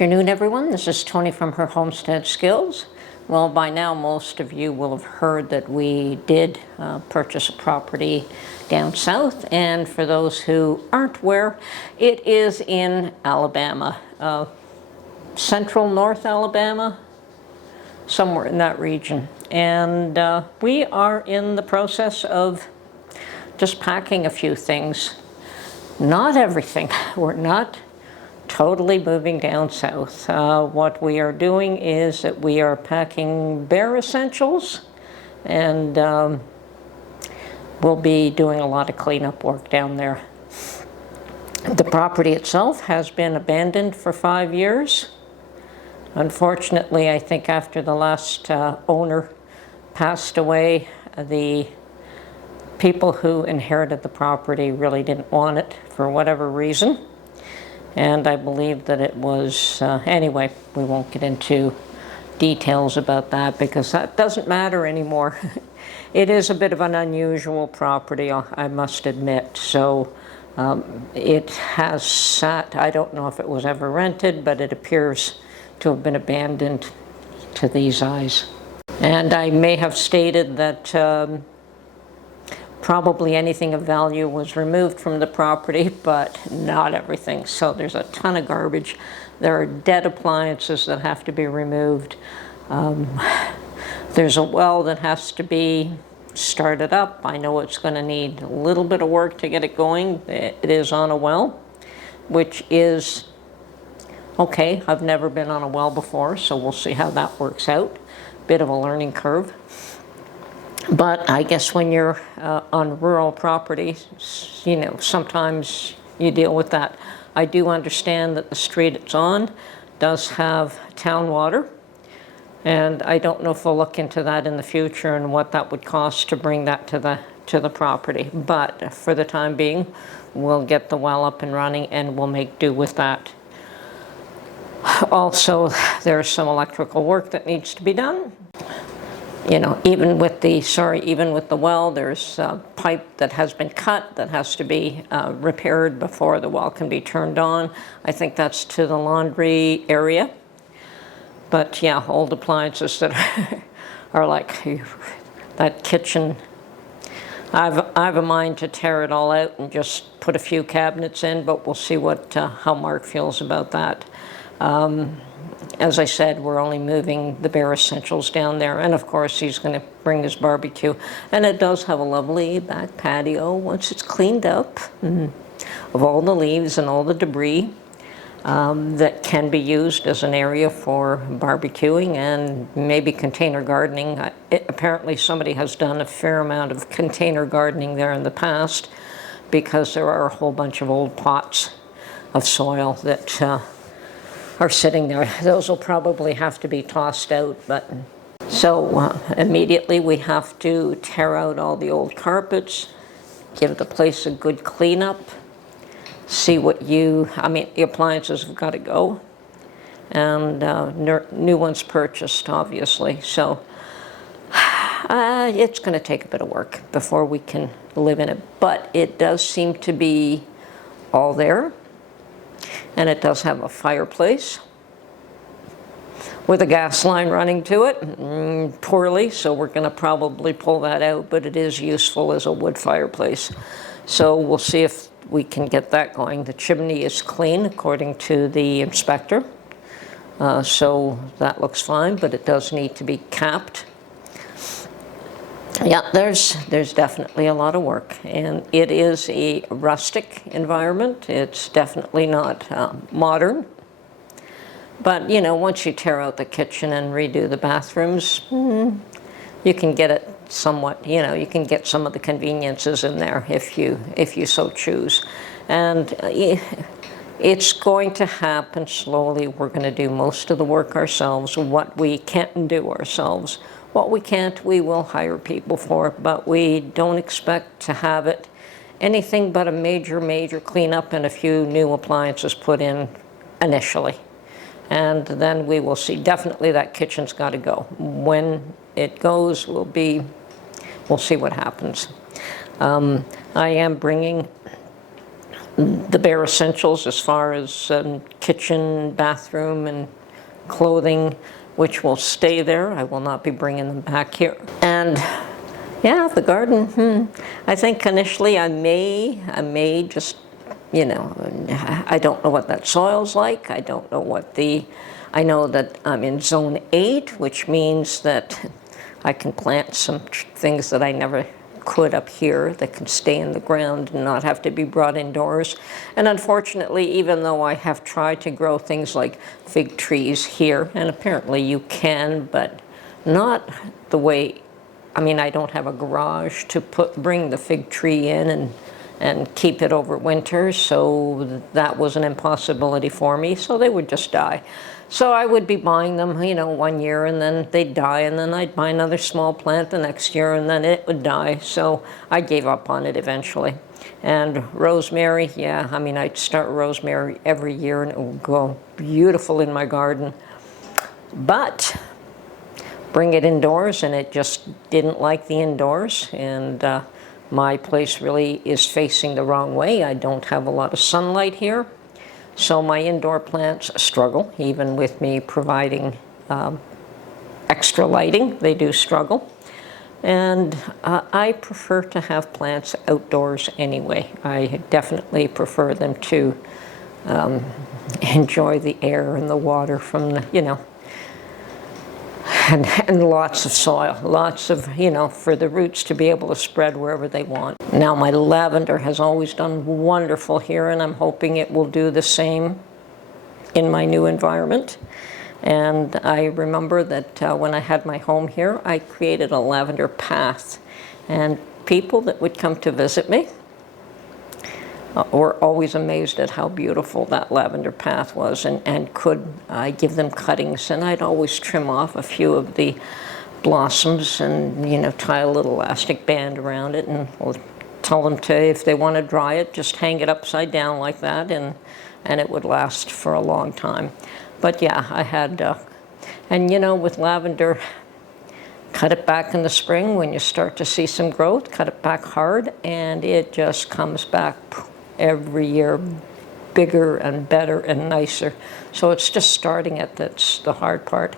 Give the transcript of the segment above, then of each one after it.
afternoon, everyone. This is Tony from her Homestead Skills. Well, by now most of you will have heard that we did purchase a property down south, and for those who aren't aware, it is in Alabama, central North Alabama, somewhere in that region. And we are in the process of just packing a few things. Not everything. We're not totally moving down south. What we are doing is that we are packing bare essentials, and we'll be doing a lot of cleanup work down there. The property itself has been abandoned for 5 years. Unfortunately, I think after the last owner passed away, the people who inherited the property really didn't want it for whatever reason. And I believe that it was, anyway, we won't get into details about that because that doesn't matter anymore. It is a bit of an unusual property, I must admit. So it has sat, I don't know if it was ever rented, but it appears to have been abandoned to these eyes. And I may have stated that probably anything of value was removed from the property, but not everything. So there's a ton of garbage. There are dead appliances that have to be removed. There's a well that has to be started up. I know it's going to need a little bit of work to get it going. It is on a well, which is okay. I've never been on a well before, so we'll see how that works out. Bit of a learning curve. But I guess when you're on rural property, you know, sometimes you deal with that. I do understand that the street it's on does have town water, and I don't know if we'll look into that in the future and what that would cost to bring that to the property. But for the time being, we'll get the well up and running, and we'll make do with that. Also, there's some electrical work that needs to be done. You know, even with the well, there's a pipe that has been cut that has to be repaired before the well can be turned on. I think that's to the laundry area. But yeah, old appliances that are like that kitchen. I have a mind to tear it all out and just put a few cabinets in, but we'll see how Mark feels about that. As I said, we're only moving the bare essentials down there, and of course he's going to bring his barbecue. And it does have a lovely back patio once it's cleaned up of all the leaves and all the debris that can be used as an area for barbecuing and maybe container gardening. Apparently somebody has done a fair amount of container gardening there in the past because there are a whole bunch of old pots of soil that are sitting there. Those will probably have to be tossed out. But so immediately we have to tear out all the old carpets, give the place a good cleanup, see what the appliances have got to go, and new ones purchased, obviously. So it's going to take a bit of work before we can live in it. But it does seem to be all there. And it does have a fireplace with a gas line running to it, poorly, so we're going to probably pull that out, but it is useful as a wood fireplace. So we'll see if we can get that going. The chimney is clean, according to the inspector, so that looks fine, but it does need to be capped. Yeah, there's definitely a lot of work, and it is a rustic environment. It's definitely not modern. But, you know, once you tear out the kitchen and redo the bathrooms, you can get it somewhat, you know, you can get some of the conveniences in there if you so choose. And it's going to happen slowly. We're going to do most of the work ourselves, what we can't do ourselves. What we can't, we will hire people for, but we don't expect to have it anything but a major cleanup and a few new appliances put in initially. And then we will see. Definitely that kitchen's got to go. When it goes, we'll see what happens. I am bringing the bare essentials as far as kitchen, bathroom, and clothing, which will stay there. I will not be bringing them back here. And yeah, the garden, I think initially I may just, you know, I don't know what that soil's like. I don't know what I know that I'm in zone 8, which means that I can plant some things that I never could up here that can stay in the ground and not have to be brought indoors. And unfortunately, even though I have tried to grow things like fig trees here, and apparently you can, but not the way, I mean, I don't have a garage to bring the fig tree in and keep it over winter, so that was an impossibility for me, so they would just die. So I would be buying them, you know, 1 year and then they'd die, and then I'd buy another small plant the next year and then it would die. So I gave up on it eventually. And rosemary, yeah, I mean, I'd start rosemary every year and it would go beautiful in my garden. But bring it indoors and it just didn't like the indoors, and my place really is facing the wrong way. I don't have a lot of sunlight here. So my indoor plants struggle, even with me providing extra lighting, they do struggle. And I prefer to have plants outdoors anyway. I definitely prefer them to enjoy the air and the water from the, you know, and lots of soil, lots of, you know, for the roots to be able to spread wherever they want. Now my lavender has always done wonderful here, and I'm hoping it will do the same in my new environment. And I remember that when I had my home here, I created a lavender path, and people that would come to visit me were always amazed at how beautiful that lavender path was, and could I give them cuttings, and I'd always trim off a few of the blossoms and, you know, tie a little elastic band around it, and tell them to, if they want to dry it, just hang it upside down like that, and it would last for a long time. But yeah, I had, and you know, with lavender, cut it back in the spring when you start to see some growth, cut it back hard, and it just comes back every year bigger and better and nicer. So it's just starting it that's the hard part.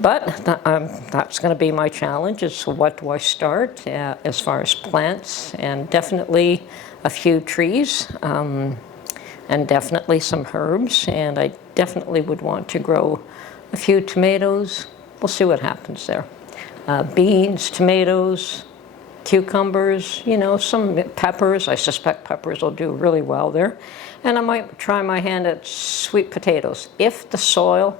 But that's going to be my challenge, is what do I start as far as plants, and definitely a few trees, and definitely some herbs, and I definitely would want to grow a few tomatoes. We'll see what happens there. Beans, tomatoes, cucumbers, you know, some peppers. I suspect peppers will do really well there. And I might try my hand at sweet potatoes. If the soil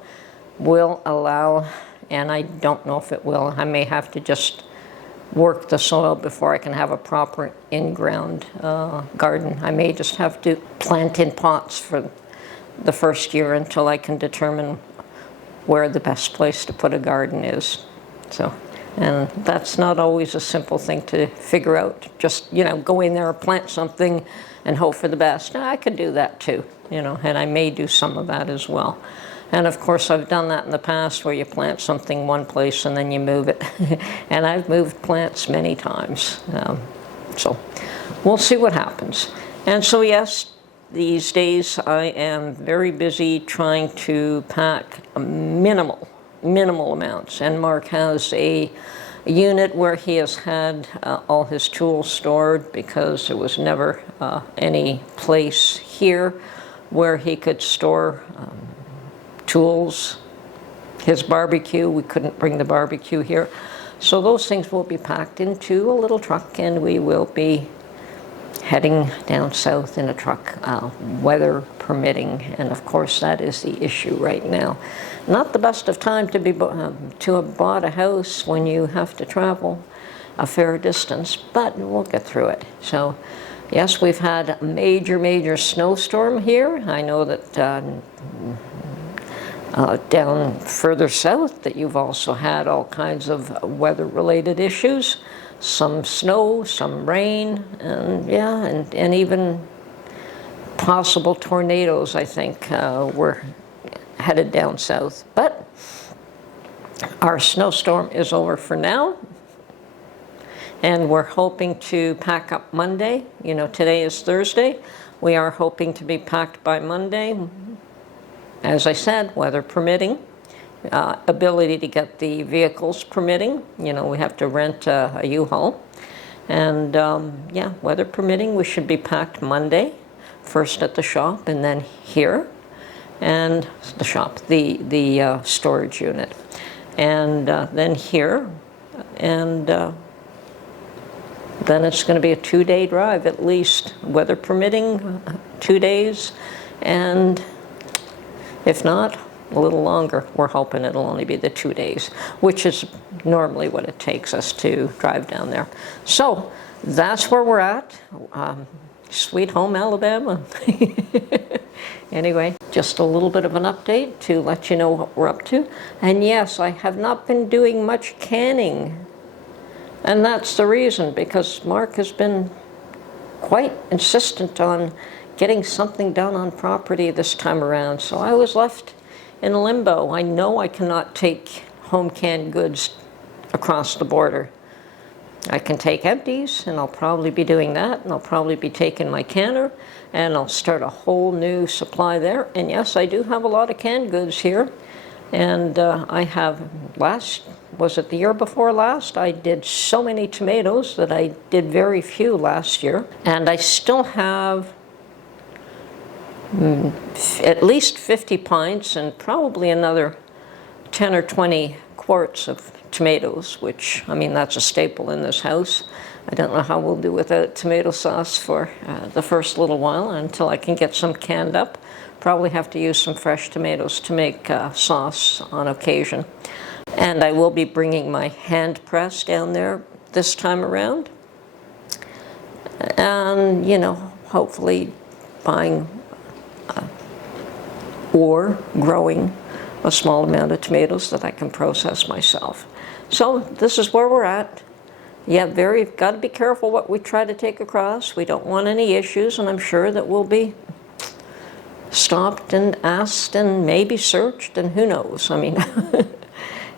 will allow, and I don't know if it will, I may have to just work the soil before I can have a proper in-ground garden. I may just have to plant in pots for the first year until I can determine where the best place to put a garden is. So. And that's not always a simple thing to figure out. Just, you know, go in there, plant something, and hope for the best. I could do that too, you know, and I may do some of that as well. And of course, I've done that in the past, where you plant something one place and then you move it. And I've moved plants many times. So we'll see what happens. And so yes, these days I am very busy trying to pack minimal amounts, and Mark has a unit where he has had all his tools stored, because there was never any place here where he could store tools. His barbecue, we couldn't bring the barbecue here, so those things will be packed into a little truck, and we will be heading down south in a truck, weather permitting. And of course, that is the issue right now. Not the best of time to have bought a house when you have to travel a fair distance, but we'll get through it. So yes, we've had a major snowstorm here. I know that down further south that you've also had all kinds of weather-related issues. Some snow, some rain, and yeah, and even possible tornadoes, I think, were headed down south. But our snowstorm is over for now, and we're hoping to pack up Monday. You know, today is Thursday. We are hoping to be packed by Monday. As I said, weather permitting, ability to get the vehicles permitting. You know, we have to rent a U-Haul. And yeah, weather permitting, we should be packed Monday, first at the shop and then here. And the shop, the storage unit. And then here. And then it's going to be a 2-day drive at least, weather permitting, 2 days. And if not, a little longer. We're hoping it'll only be the 2 days, which is normally what it takes us to drive down there. So that's where we're at. Sweet home Alabama. Anyway, just a little bit of an update to let you know what we're up to. And yes, I have not been doing much canning. And that's the reason, because Mark has been quite insistent on getting something done on property this time around. So I was left in limbo. I know I cannot take home canned goods across the border. I can take empties, and I'll probably be doing that, and I'll probably be taking my canner, and I'll start a whole new supply there. And yes, I do have a lot of canned goods here, and I have was it the year before last? I did so many tomatoes that I did very few last year, and I still have at least 50 pints and probably another 10 or 20 quarts of tomatoes, which, I mean, that's a staple in this house. I don't know how we'll do without tomato sauce for the first little while until I can get some canned up. Probably have to use some fresh tomatoes to make sauce on occasion. And I will be bringing my hand press down there this time around. And, you know, hopefully buying or growing a small amount of tomatoes that I can process myself. So this is where we're at. Yeah, got to be careful what we try to take across. We don't want any issues, and I'm sure that we'll be stopped and asked and maybe searched, and who knows. I mean,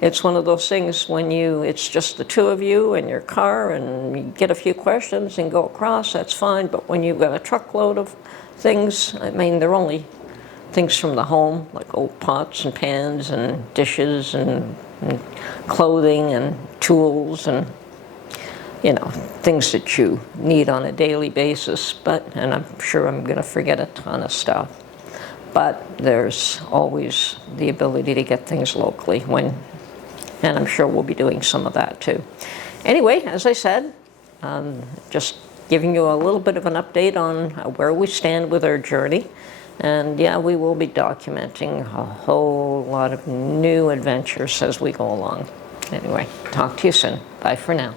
it's one of those things when it's just the two of you in your car and you get a few questions and go across, that's fine. But when you've got a truckload of things, I mean, they're only things from the home, like old pots and pans and dishes and clothing and tools and, you know, things that you need on a daily basis. And I'm sure I'm going to forget a ton of stuff. But there's always the ability to get things locally and I'm sure we'll be doing some of that too. Anyway, as I said, just giving you a little bit of an update on where we stand with our journey. And yeah, we will be documenting a whole lot of new adventures as we go along. Anyway, talk to you soon. Bye for now.